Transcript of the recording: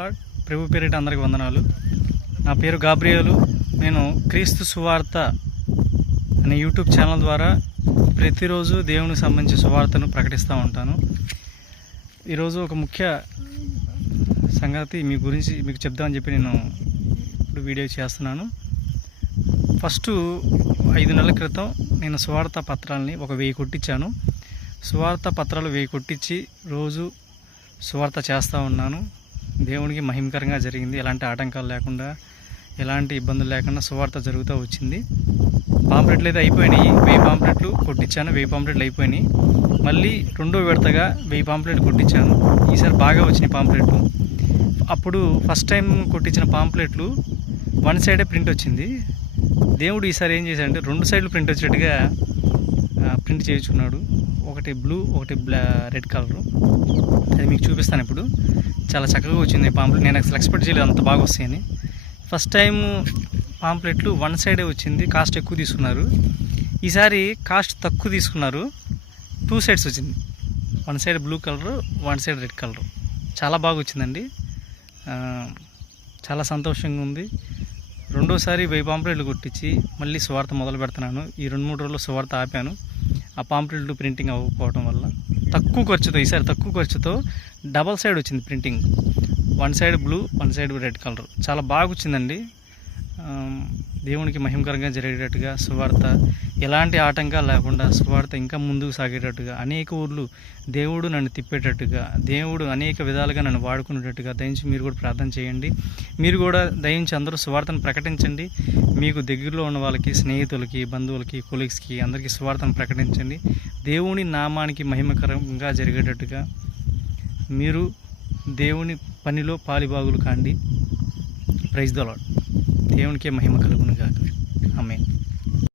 Lord ప్రభు పేరిట అందరికి వందనాలు. నా పేరు గాబ్రియోలు. నేను క్రీస్తు సువార్త అనే యూట్యూబ్ ఛానల్ ద్వారా ప్రతిరోజు దేవునికి సంబంధించి సువార్తను ప్రకటిస్తూ ఉంటాను. ఈరోజు ఒక ముఖ్య సంగతి మీ గురించి మీకు చెప్దామని చెప్పి నేను ఇప్పుడు వీడియో చేస్తున్నాను. ఫస్ట్ ఐదు నెలల క్రితం నేను సువార్త పత్రాలని ఒక వెయ్యి కొట్టించాను సువార్త పత్రాలు వెయ్యి కొట్టించి రోజు సువార్త చేస్తూ ఉన్నాను. దేవునికి మహిమకరంగా జరిగింది. ఎలాంటి ఆటంకాలు లేకుండా ఎలాంటి ఇబ్బందులు లేకుండా సువార్త జరుగుతూ వచ్చింది. పాంప్లెట్లు అయితే అయిపోయినాయి. వెయ్యి పాంప్లెట్లు కొట్టించాను. వెయ్యి పాంప్లెట్లు అయిపోయినాయి. మళ్ళీ రెండో విడతగా వెయ్యి పాంప్లెట్లు కొట్టించాను. ఈసారి బాగా వచ్చినాయి పాంప్లెట్లు. అప్పుడు ఫస్ట్ టైం కొట్టించిన పాంప్లెట్లు వన్ సైడే ప్రింట్ వచ్చింది. దేవుడు ఈసారి ఏం చేశాడంటే రెండు సైడ్లు ప్రింట్ వచ్చేట్టుగా ప్రింట్ చేయించుకున్నాడు. ఒకటి బ్లూ ఒకటి బ్లా రెడ్ కలరు. అది మీకు చూపిస్తాను ఇప్పుడు. చాలా చక్కగా వచ్చింది పాంప్లెట్. నేను అసలు ఎక్స్పెక్ట్ చేయలేదు అంత బాగా వస్తాయని. ఫస్ట్ టైం పాంప్లెట్లు వన్ సైడే వచ్చింది కాస్ట్ ఎక్కువ తీసుకున్నారు. ఈసారి కాస్ట్ తక్కువ తీసుకున్నారు టూ సైడ్స్ వచ్చింది. One side blue colour one side red colour. చాలా బాగా వచ్చిందండి. చాలా సంతోషంగా ఉంది. రెండోసారి వెయ్యి పాంప్లెట్లు కొట్టించి మళ్ళీ సువార్త మొదలు పెడుతున్నాను. ఈ రెండు మూడు రోజుల్లో సువార్త ఆపాను. ఆ పాంప్లెట్లు ప్రింటింగ్ అవ్వకపోవడం వల్ల తక్కువ ఖర్చుతో ఈసారి తక్కువ ఖర్చుతో డబల్ సైడ్ వచ్చింది printing. One side blue one side red colour. చాలా బాగా వచ్చిందండి. దేవునికి మహిమకరంగా జరిగేటట్టుగా సువార్త ఎలాంటి ఆటంకాలు లేకుండా సువార్త ఇంకా ముందుకు సాగేటట్టుగా అనేక ఊర్లు దేవుడు నన్ను తిప్పేటట్టుగా దేవుడు అనేక విధాలుగా నన్ను వాడుకునేటట్టుగా దయించి మీరు కూడా ప్రార్థన చేయండి. మీరు కూడా దయించి అందరూ సువార్తను ప్రకటించండి. మీకు దగ్గరలో ఉన్న వాళ్ళకి స్నేహితులకి బంధువులకి కొలీగ్స్కి అందరికీ సువార్తను ప్రకటించండి. దేవుని నామానికి మహిమకరంగా జరిగేటట్టుగా మీరు దేవుని పనిలో పాలిబాగులు కాండి. ప్రైజ్ ద లాడ్ देवन उनके महिमा कल गुण हमें